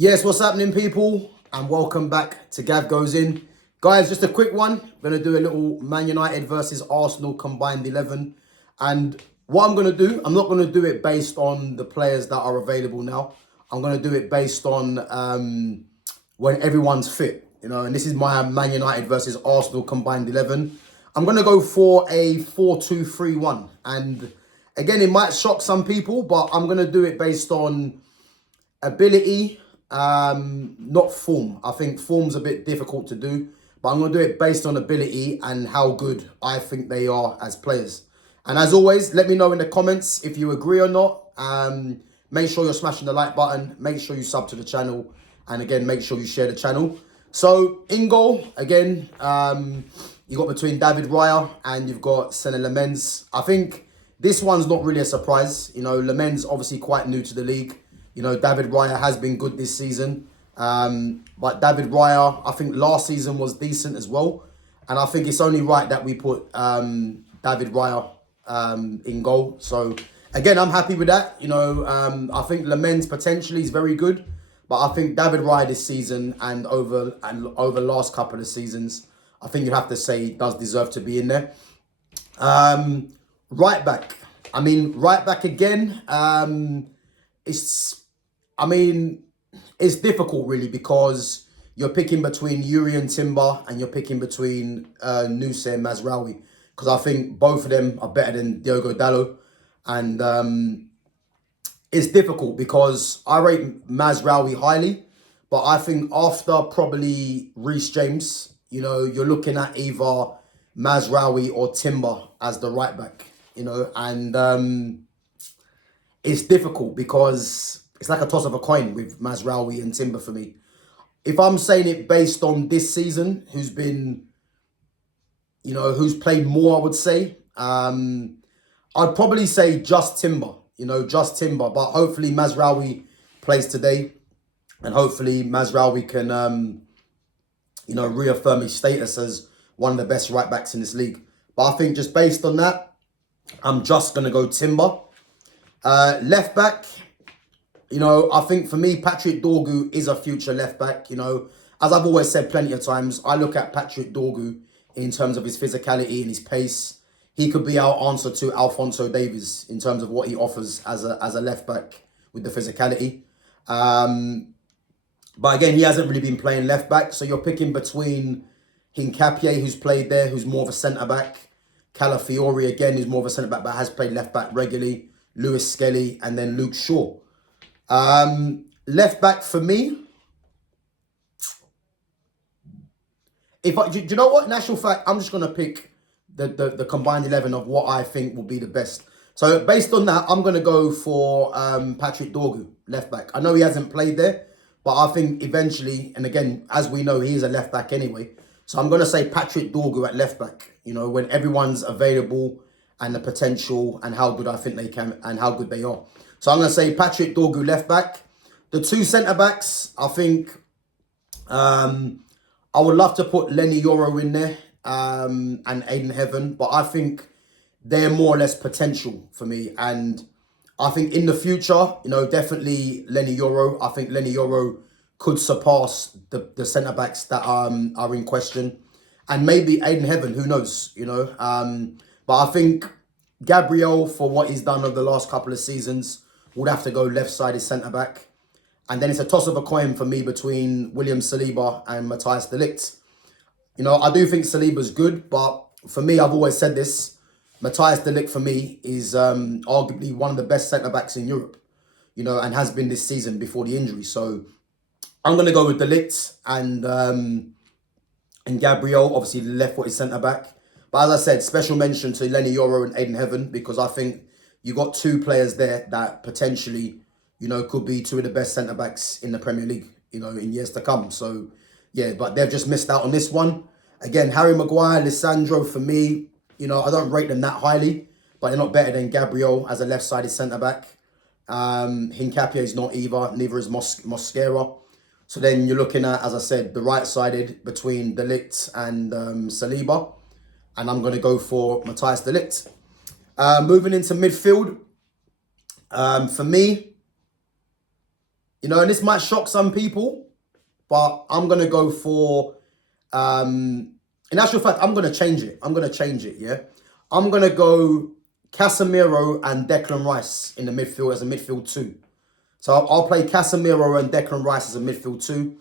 Yes, what's happening, people? And welcome back to GavGoesIn. Guys, just a quick one. I'm going to do a little Man United versus Arsenal combined 11. And what I'm going to do, I'm not going to do it based on the players that are available now. I'm going to do it based on when everyone's fit, and this is my Man United versus Arsenal combined 11. I'm going to go for a 4-2-3-1. And again, it might shock some people, but I'm going to do it based on ability, not form. I think form's a bit difficult to do, but I'm going to do it based on ability and how good I think they are as players. And as always, let me know in the comments if you agree or not. Make sure you're smashing the like button. Make sure you sub to the channel. And again, make sure you share the channel. So, in goal, again, you got between David Raya and you've got Senne Lemens. I think this one's not really a surprise. Lemens obviously quite new to the league. David Raya has been good this season. But David Raya, I think last season was decent as well. And I think it's only right that we put David Raya in goal. So, again, I'm happy with that. I think Lemens potentially is very good. But I think David Raya this season and over last couple of seasons, I think you have to say he does deserve to be in there. Right back. Right back again. It's difficult really because you're picking between Yuri and Timber and you're picking between Nuse and Mazraoui, because I think both of them are better than Diogo Dalot. And it's difficult because I rate Mazraoui highly, but I think after probably Reece James, you're looking at either Mazraoui or Timber as the right back, and it's difficult because it's like a toss of a coin with Mazraoui and Timber for me. If I'm saying it based on this season, who's played more, I would say, I'd probably say just Timber, but hopefully Mazraoui plays today and hopefully Mazraoui can, reaffirm his status as one of the best right backs in this league. But I think just based on that, I'm just going to go Timber. Left back, I think for me, Patrick Dorgu is a future left back. As I've always said plenty of times, I look at Patrick Dorgu in terms of his physicality and his pace. He could be our answer to Alphonso Davies in terms of what he offers as a left back with the physicality. But again, he hasn't really been playing left back. So you're picking between Hincapié, who's played there, who's more of a centre-back. Calafiori, again, who's more of a centre-back, but has played left back regularly. Lewis Skelly, and then Luke Shaw. Left back for me. Do you know what? In actual fact, I'm just going to pick the combined 11 of what I think will be the best. So based on that, I'm going to go for Patrick Dorgu, left back. I know he hasn't played there, but I think eventually, and again, as we know, he is a left back anyway. So I'm going to say Patrick Dorgu at left back, when everyone's available and the potential and how good I think they can and how good they are. So I'm going to say Patrick Dorgu left back. The two centre-backs, I think I would love to put Lenny Yoro in there and Aiden Heaven, but I think they're more or less potential for me. And I think in the future, definitely Lenny Yoro. I think Lenny Yoro could surpass the centre-backs that are in question. And maybe Aiden Heaven, who knows, But I think Gabriel, for what he's done over the last couple of seasons, would have to go left-sided centre-back. And then it's a toss of a coin for me between William Saliba and Matthijs de Ligt. I do think Saliba's good, but for me, I've always said this, Matthijs de Ligt for me is arguably one of the best centre-backs in Europe, and has been this season before the injury. So I'm going to go with de Ligt and Gabriel, obviously the left-footed centre-back. But as I said, special mention to Lenny Yoro and Aiden Heaven, because I think you got two players there that potentially, could be two of the best centre-backs in the Premier League, in years to come. So, yeah, but they've just missed out on this one. Again, Harry Maguire, Lissandro, for me, I don't rate them that highly, but they're not better than Gabriel as a left-sided centre-back. Hincapié is not either, neither is Mosquera. So then you're looking at, as I said, the right-sided between de Ligt and Saliba. And I'm going to go for Matthijs de Ligt. Moving into midfield. For me, You know, and this might shock some people, but I'm going to go for, in actual fact, I'm going to change it. I'm going to change it, yeah? I'm going to go Casemiro and Declan Rice in the midfield as a midfield two. So I'll play Casemiro and Declan Rice as a midfield two.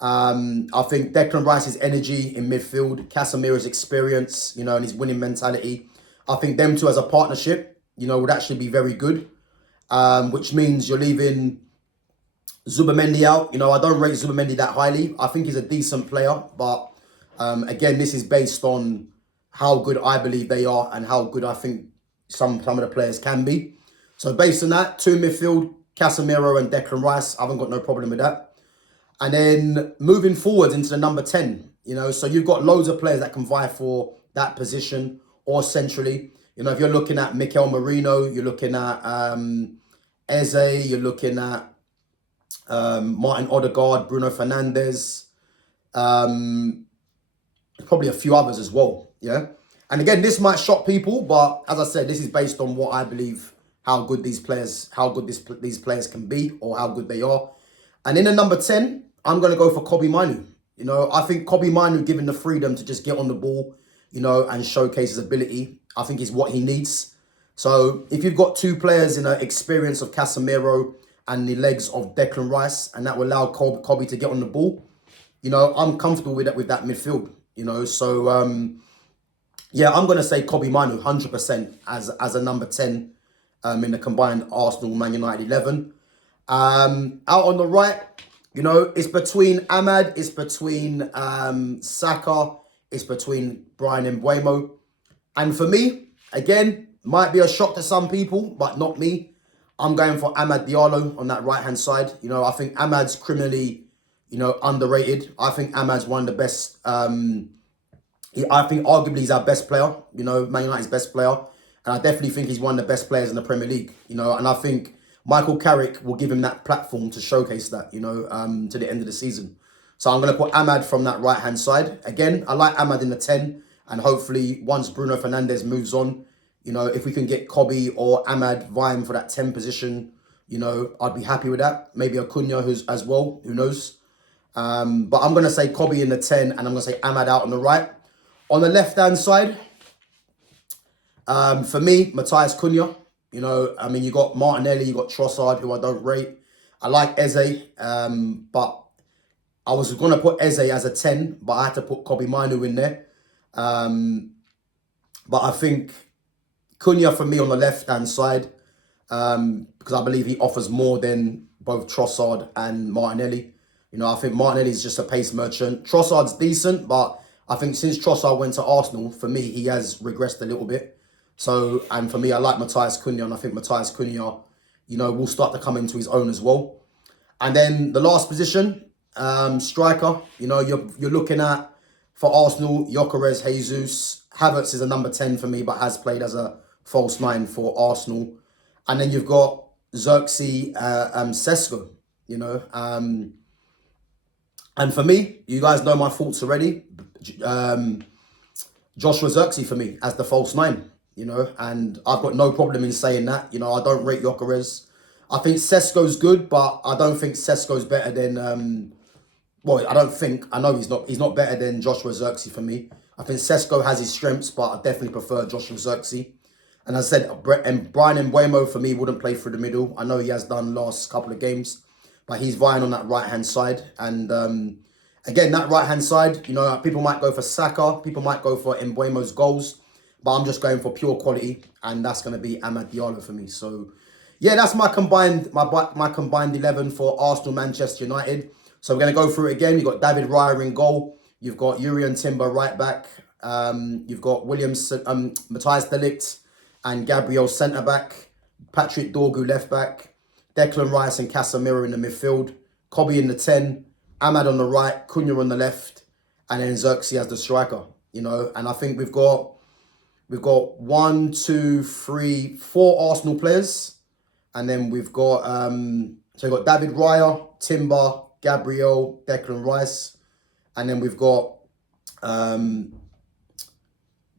I think Declan Rice's energy in midfield, Casemiro's experience, you know, and his winning mentality, I think them two as a partnership, you know, would actually be very good. Which means you're leaving Zubimendi out. You know, I don't rate Zubimendi that highly. I think he's a decent player, but again, this is based on how good I believe they are and how good I think some of the players can be. So based on that, two midfield, Casemiro and Declan Rice, I haven't got no problem with that. And then moving forward into the number 10, you know, so you've got loads of players that can vie for that position or centrally. You know, if you're looking at Mikel Merino, you're looking at Eze, you're looking at Martin Odegaard, Bruno Fernandes, probably a few others as well, yeah? And again, this might shock people, but as I said, this is based on what I believe how good these players can be or how good they are. And in the number 10, I'm going to go for Kobbie Mainoo. You know, I think Kobbie Mainoo, given the freedom to just get on the ball, you know, and showcase his ability, I think is what he needs. So if you've got two players in the experience of Casemiro and the legs of Declan Rice, and that will allow Kobbie to get on the ball, you know, I'm comfortable with that midfield, you know. So, yeah, I'm going to say Kobbie Mainoo 100% as a number 10 in the combined Arsenal-Man United 11. Out on the right, you know, it's between Ahmad, it's between Saka, it's between Bryan Mbeumo. And for me, again, might be a shock to some people, but not me. I'm going for Amad Diallo on that right-hand side. You know, I think Amad's criminally, you know, underrated. I think Amad's one of the best. I think arguably he's our best player, you know, Man United's best player. And I definitely think he's one of the best players in the Premier League, you know, and I think Michael Carrick will give him that platform to showcase that, you know, to the end of the season. So I'm going to put Amad from that right-hand side. Again, I like Amad in the 10, and hopefully once Bruno Fernandes moves on, you know, if we can get Kobbie or Amad vying for that 10 position, you know, I'd be happy with that. Maybe Acuna as well, who knows. But I'm going to say Kobbie in the 10, and I'm going to say Amad out on the right. On the left-hand side, for me, Matthias Cunha. You know, I mean, you got Martinelli, you got Trossard, who I don't rate. I like Eze, but I was going to put Eze as a 10, but I had to put Kobbie Mainoo in there. But I think Cunha for me on the left-hand side, because I believe he offers more than both Trossard and Martinelli. You know, I think Martinelli is just a pace merchant. Trossard's decent, but I think since Trossard went to Arsenal, for me, he has regressed a little bit. So, and for me, I like Matthias Cunha, and I think Matthias Cunha, you know, will start to come into his own as well. And then the last position, striker, you know, you're looking at, for Arsenal, Gyökeres, Jesus. Havertz is a number 10 for me, but has played as a false 9 for Arsenal. And then you've got Xerxes, Sesko, you know. And for me, you guys know my thoughts already. Joshua Xerxes for me as the false 9. You know, and I've got no problem in saying that. You know, I don't rate Gyökeres. I think Sesko's good, but I don't think Sesko's better than, well, I don't think, I know he's not better than Joshua Xerxes for me. I think Sesko has his strengths, but I definitely prefer Joshua Xerxes. And as I said, and Bryan Mbeumo for me wouldn't play through the middle. I know he has done last couple of games, but he's vying on that right-hand side. And again, that right-hand side, you know, people might go for Saka, people might go for Mbeumo's goals. But I'm just going for pure quality, and that's going to be Amad Diallo for me. So, yeah, that's my combined 11 for Arsenal, Manchester United. So we're going to go through it again. You've got David Raya in goal. You've got Jurriën Timber right back. You've got Matthias de Ligt and Gabriel centre back. Patrick Dorgu left back. Declan Rice and Casemiro in the midfield. Kobbie in the 10. Amad on the right. Cunha on the left. And then Xerxes as the striker. You know, and I think we've got 4 Arsenal players. And then we've got, so we've got David Raya, Timber, Gabriel, Declan Rice. And then we've got De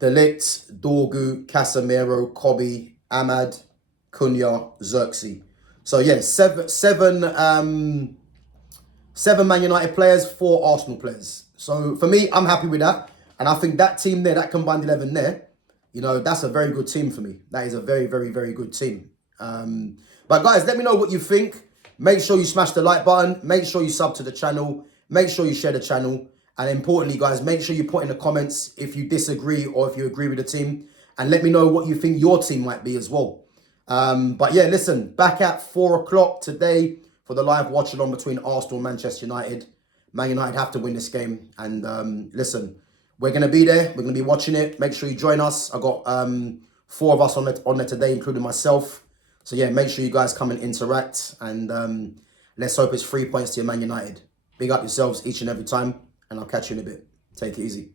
Ligt, Dorgu, Casemiro, Kobbie, Amad, Cunha, Xerxes. So yeah, seven Man United players, 4 Arsenal players. So for me, I'm happy with that. And I think that team there, that combined 11 there, you know, that's a very good team for me. That is a very, very, very good team. But guys, let me know what you think. Make sure you smash the like button. Make sure you sub to the channel. Make sure you share the channel. And importantly, guys, make sure you put in the comments if you disagree or if you agree with the team. And let me know what you think your team might be as well. But yeah, listen, back at 4 o'clock today for the live watch along between Arsenal and Manchester United. Man United have to win this game. And listen, we're going to be there. We're going to be watching it. Make sure you join us. I got 4 of us on there today, including myself. So yeah, make sure you guys come and interact. And let's hope it's 3 points to your Man United. Big up yourselves each and every time. And I'll catch you in a bit. Take it easy.